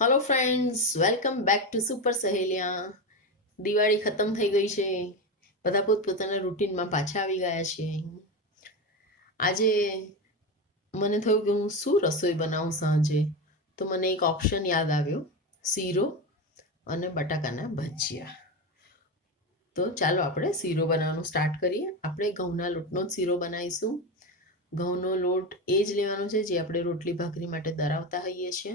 Hello friends, welcome back to super Saheliya. Diwali ખતમ થઈ ગઈ છે, બધા પોતપોતાના રૂટીનમાં પાછા આવી ગયા છે। આજે મને થયું કે હું શું રસોઈ બનાવું સાંજે, તો મને એક ઓપ્શન યાદ આવ્યો, શીરો અને બટાકાના ભજીયા। તો ચાલો આપણે શીરો બનાવવાનું સ્ટાર્ટ કરીએ। આપણે ઘઉંના લોટનો જ શીરો બનાવીશું। ઘઉંનો લોટ એ જ લેવાનો છે જે આપણે રોટલી ભાખરી માટે દરાવતા હોઈએ છીએ।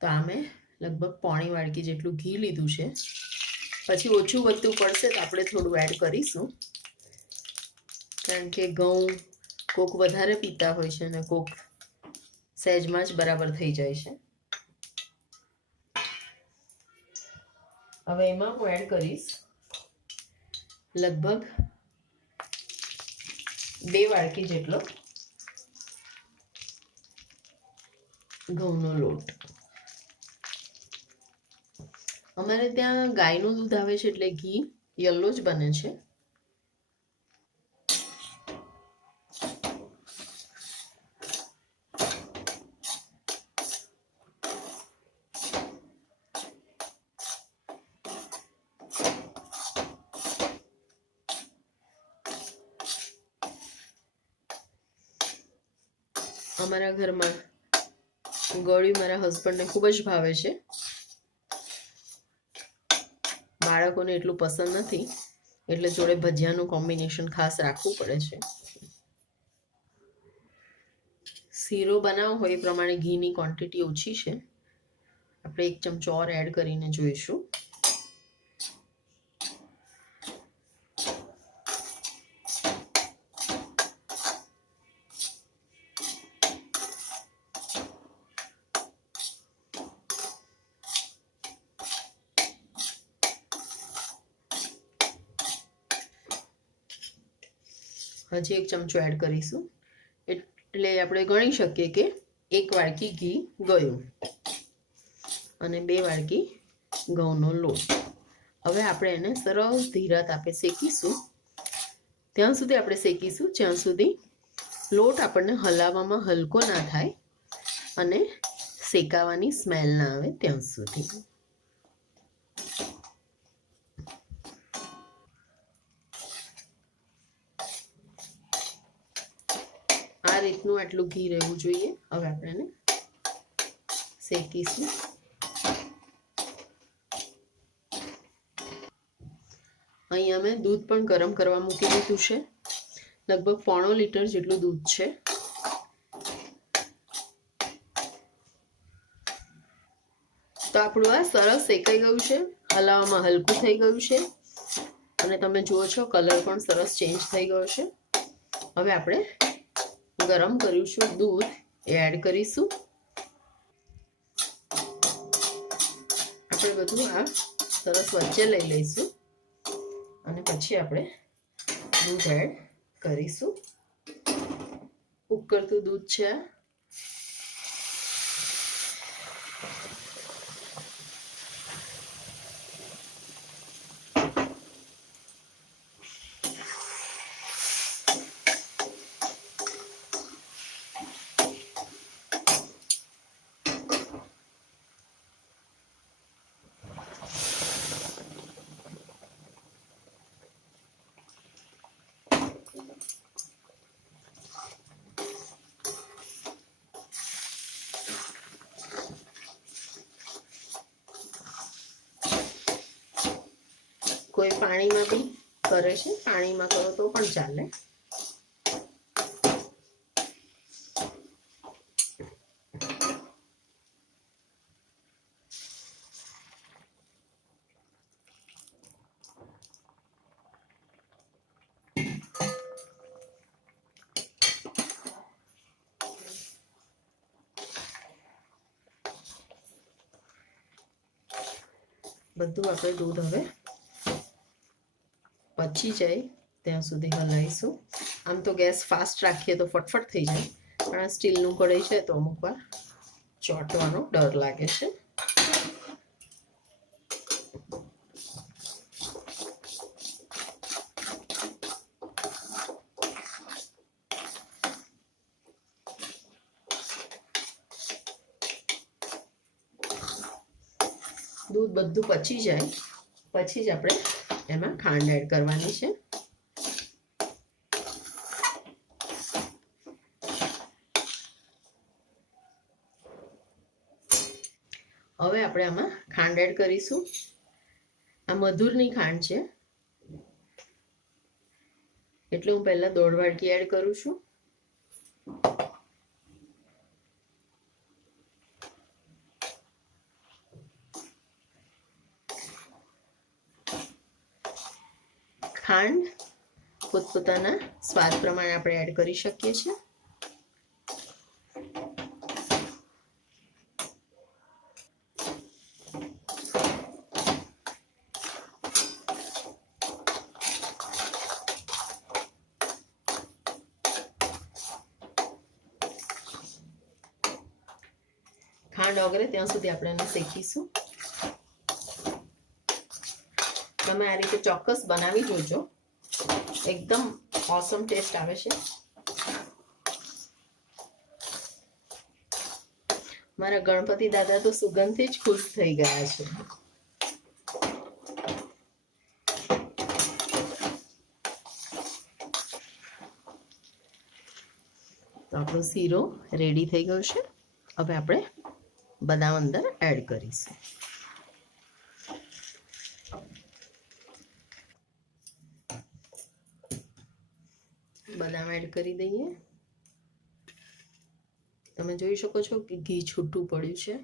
તો આ મેં લગભગ પોણી વાડકી જેટલું ઘી લીધું છે। પછી ઓછું વધતું પડશે તો આપણે થોડું એડ કરીશું, કારણ કે ઘઉં કોક વધારે પીતા હોય છે અને કોક સહેજમાં જ બરાબર થઈ જાય છે। હવે એમાં હું એડ કરીશ લગભગ 2 વાડકી જેટલો ઘઉંનો લોટ। અમારે ત્યાં ગાયનું દૂધ આવે છે એટલે ઘી યલો જ બને છે। અમારા ઘરમાં ગળ્યું મારા હસબન્ડને ખૂબ જ ભાવે છે, બાળકોને એટલું પસંદ નથી, એટલે જોડે ભજીયાનું કોમ્બિનેશન ખાસ રાખવું પડે છે। શીરો બનાવવો હોય એ પ્રમાણે ઘીની ક્વોન્ટિટી ઓછી છે, આપણે 1 ચમચો ઓર એડ કરીને જોઈશું। હજી 1 ચમચો એડ કરીશું, એટલે આપણે ગણી શકીએ કે 1 વાડકી ઘી ગયું અને 2 વાડકી ઘઉંનો લોટ। હવે આપણે એને સરસ ધીરા તાપે શેકીશું। ત્યાં સુધી આપણે શેકીશું જ્યાં સુધી લોટ આપણને હલાવવામાં હલકો ના થાય અને શેકાવાની સ્મેલ ના આવે ત્યાં સુધી। આ રીતનું આટલું ઘી રહેવું જોઈએ। હવે આપણે એને શેકીશું। અહીંયા મેં દૂધ પણ ગરમ કરવા મૂકી દીધું છે, લગભગ 1.5 લીટર જેટલું દૂધ છે। તો આપણું આ સરસ શેકાઈ ગયું છે, હલાવવામાં હલકું થઈ ગયું છે અને તમે જુઓ છો કલર પણ સરસ ચેન્જ થઈ ગયો છે। હવે આપણે ગરમ કરીશું દૂધ એ એડ કરીશું। આપણે બધું આ સરસ વચ્ચે લઈ લઈશું અને પછી આપણે દૂધ એડ કરીશું। ઉકળતું દૂધ છે। કોઈ પાણીમાં બી કરે છે, પાણીમાં કરો તો પણ ચાલે। બધું આપણે દૂધ હવે પચી જાય ત્યાં સુધી હલાવીશું। આમ તો ગેસ ફાસ્ટ રાખીએ તો ફટફટ થઈ જાય, પણ આ સ્ટીલનું કઢાઈ છે તો અમુક વાર ચોંટવાનો ડર લાગે છે। દૂધ બધું પચી જાય પછી જ આપણે એમાં ખાંડ એડ કરવાની છે. હવે આપણે આમાં ખાંડ એડ કરીશું. આ મધુરની ખાંડ છે એટલે હું પહેલા 1/2 વાટકી એડ કરું છું. ખાંડ પોતપોતાના સ્વાદ પ્રમાણે આપણે એડ કરી શકીએ છીએ. ખાંડ ઓગળે ત્યાં સુધી આપણે એને શેકીશું. તમે આ રીતે ચોક્કસ બનાવી જોજો, એકદમ ઓસમ ટેસ્ટ આવે છે. મારા ગણપતિ દાદા તો સુગંધથી જ ખુશ થઈ ગયા છે. તો આપણો શીરો રેડી થઈ ગયો છે. હવે આપણે બદામ અંદર એડ કરીશું. બદામ એડ કરી દઈએ. તમે જોઈ શકો છો કે ઘી છૂટું પડ્યું છે.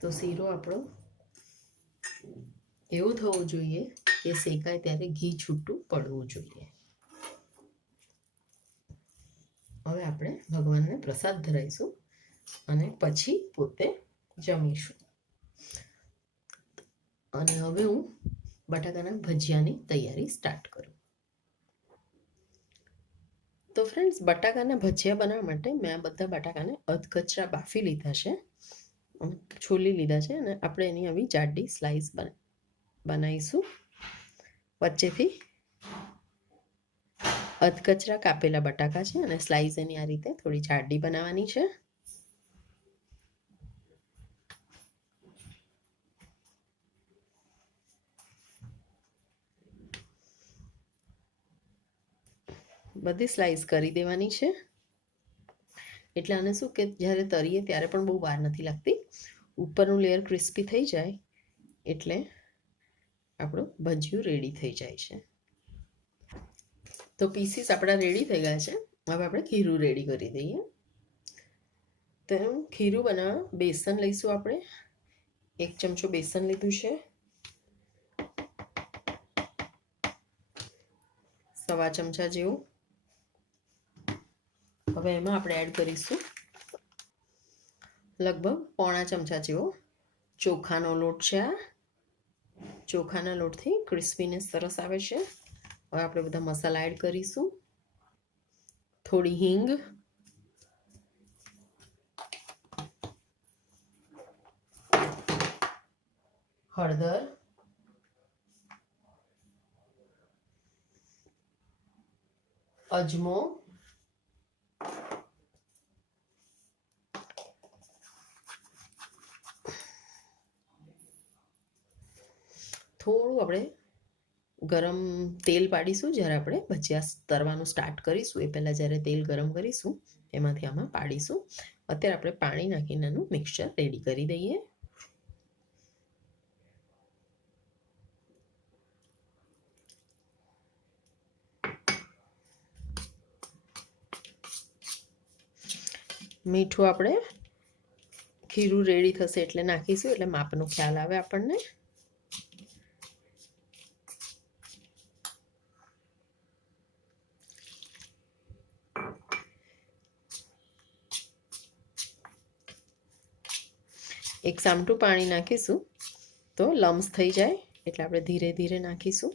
તો શીરો આપણો એવું થવું જોઈએ કે શેકાય ત્યારે ઘી છૂટું પડવું જોઈએ. હવે આપણે ભગવાનને પ્રસાદ ધરાઈશું અને પછી પોતે જમીશું. અને હવે હું બટાકાના ભજીયાની તૈયારી સ્ટાર્ટ કરું. તો ફ્રેન્ડ્સ, બટાકાના ભજીયા બનાવવા માટે મેં આ બધા બટાકાને અધકચરા બાફી લીધા છે, છોલી લીધા છે અને આપણે એની આવી જાડી સ્લાઈસ બનાવીશું. વચ્ચેથી અધકચરા કાપેલા બટાકા છે અને સ્લાઈસ એની આ રીતે થોડી જાડી બનાવવાની છે. બધી સ્લાઈસ કરી દેવાની છે. એટલે આને શું કે જ્યારે તળીએ ત્યારે પણ બહુ વાર નથી લાગતી. ઉપરનું લેયર ક્રિસ્પી થઈ જાય એટલે આપણું ભજીયું રેડી થઈ જાય છે. તો પીસીસ આપણા રેડી થઈ ગયા છે. હવે આપણે ખીરું રેડી કરી દઈએ. તો ખીરું બનાવવા બેસન લઈશું. આપણે 1 ચમચો બેસન લીધું છે. 1/2 ચમચા જેવું. હવે એમાં આપણે એડ કરીશું લગભગ 1/4 ચમચા જેવો ચોખાનો લોટ છે. ચોખાના લોટથી ક્રિસ્પીનેસ સરસ આવે છે. હવે આપણે બધા મસાલા એડ કરીશું. થોડી હિંગ, હળદર, અજમો, થોડું આપણે ગરમ તેલ પાડીશું. જ્યારે આપણે ભજીયા તળવાનું સ્ટાર્ટ કરીશું એ પહેલાં જ્યારે તેલ ગરમ કરીશું એમાંથી આમાં પાડીશું. અત્યારે આપણે પાણી નાખીને એનું મિક્સચર રેડી કરી દઈએ. મીઠું આપણે ખીરું રેડી થશે એટલે નાખીશું, એટલે માપનો ખ્યાલ આવે આપણને. એક સામટું પાણી નાખીશું તો લમ્સ થઈ જાય એટલે આપણે ધીરે ધીરે નાખીશું.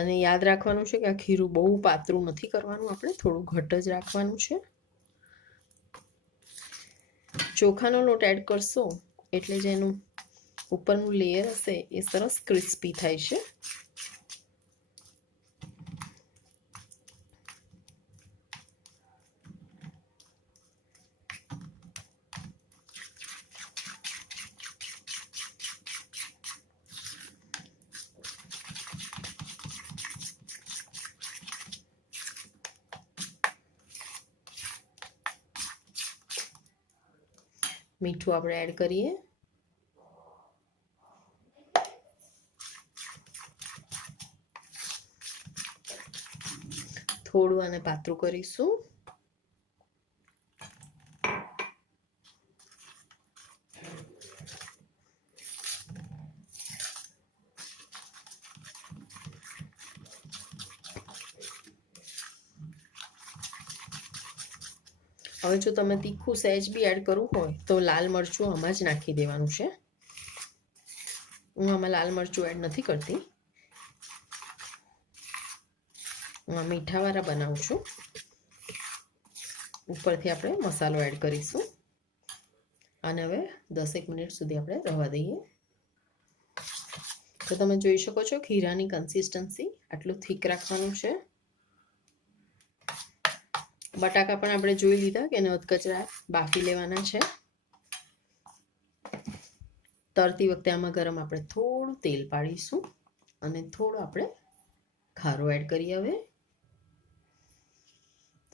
અને યાદ રાખવાનું છે કે આ ખીરું બહુ પાતળું નથી કરવાનું, આપણે થોડું ઘટ જ રાખવાનું છે. ચોખાનો લોટ એડ કરશો એટલે જેનું ઉપરનું લેયર હશે એ સરસ ક્રિસ્પી થાય છે. મીઠું આપણે એડ કરીએ. થોડું આને પાતળું કરીશું. હવે જો તમે તીખું સહેજ બી એડ કરવું હોય તો લાલ મરચું આમાં જ નાખી દેવાનું છે. હું આમાં લાલ મરચું એડ નથી કરતી. હું આ મીઠાવાળા બનાવું છું. ઉપરથી આપણે મસાલો એડ કરીશું અને હવે 10 મિનિટ સુધી આપણે રહેવા દઈએ. તો તમે જોઈ શકો છો ખીરાની કન્સિસ્ટન્સી આટલું થીક રાખવાનું છે. બટાકા પણ આપણે જોઈ લીધા કે એને અધકચરા બાફી લેવાના છે. તરતી વખતે આમાં ગરમ આપણે થોડું તેલ પાડીશું અને થોડું આપણે ખારો એડ કરીએ. હવે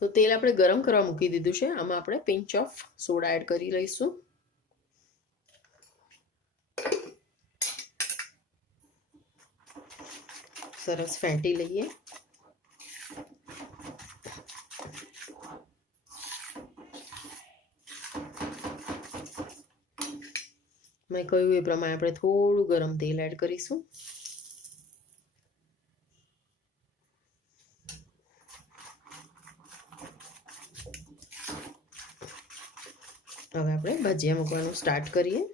તો તેલ આપણે ગરમ કરવા મૂકી દીધું છે. આમાં આપણે પિંચ ઓફ સોડા એડ કરી લઈશું. સરસ ફેંટી લઈએ. મેં કહ્યું એ પ્રમાણે આપણે થોડું ગરમ તેલ એડ કરીશું. હવે આપણે ભજીયા મૂકવાનું સ્ટાર્ટ કરીએ.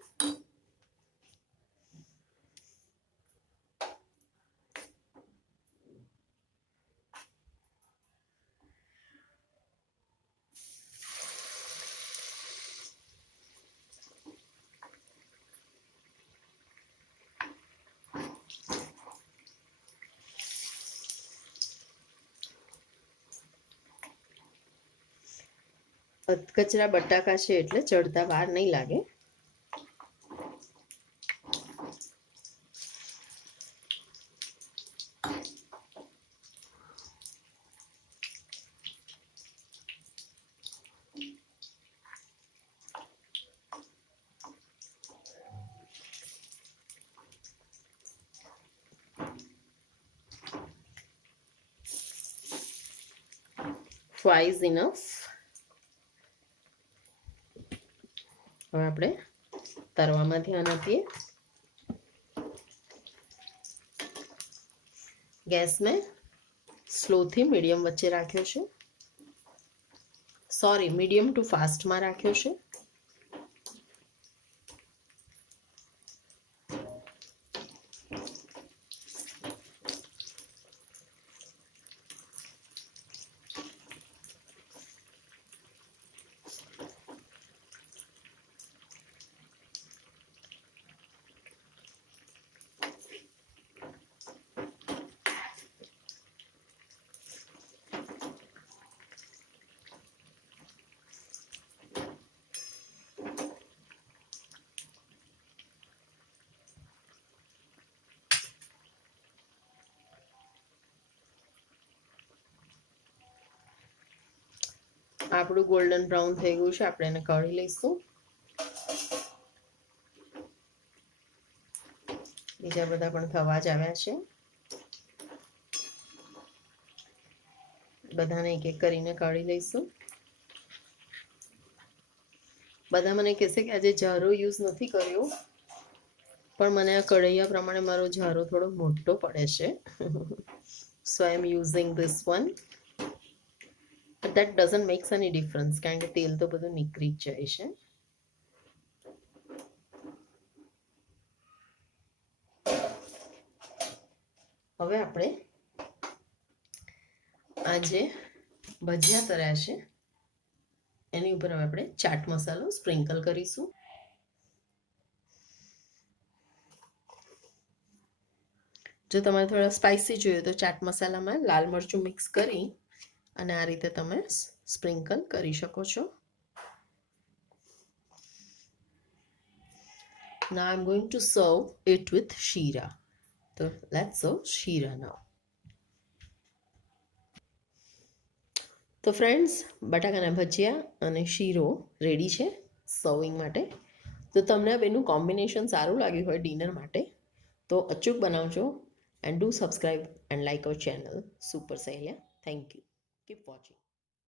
અધકચરા બટાકા છે એટલે ચડતા વાર નહીં લાગે. Fry is enough. હવે આપણે તરવામાં ધ્યાન આપીએ. ગેસને સ્લોથી મીડિયમ વચ્ચે રાખ્યો છે. સોરી, મીડિયમ ટુ ફાસ્ટમાં રાખ્યો છે. આપણું ગોલ્ડન બ્રાઉન થઈ ગયું છે. આપણે એને કાઢી લઈશું. બીજા બધા પણ થવા જ આવ્યા છે. બધાને એક એક કરીને કાઢી લઈશું. બધા મને કહેશે કે આજે જારો યુઝ નથી કર્યો, પણ મને આ કઢૈયા પ્રમાણે મારો જારો થોડો મોટો પડે છે. So I am using this one. But that doesn't make any difference કારણ કે તેલ તો બધું નીકળી જ જાય છે. હવે આપણે આ જે ભજીયા તળ્યા છે એની ઉપર હવે આપણે ચાટ મસાલો સ્પ્રિંકલ કરીશું. જો તમારે થોડા સ્પાઇસી જોઈએ તો ચાટ મસાલામાં લાલ મરચું મિક્સ કરી અને આ રીતે તમે સ્પ્રિંકલ કરી શકો છો. Now I'm going to serve it with sheera. So let's serve sheera now. તો ફ્રેન્ડ્સ, બટાકાના ભજીયા અને શીરો રેડી છે. સર્વિંગ માટે. તો તમને આ બેનું કોમ્બિનેશન સારું લાગ્યું હોય ડિનર માટે તો અચૂક બનાવજો. And do subscribe and like our channel super સહેલિયા. Thank you. Keep watching.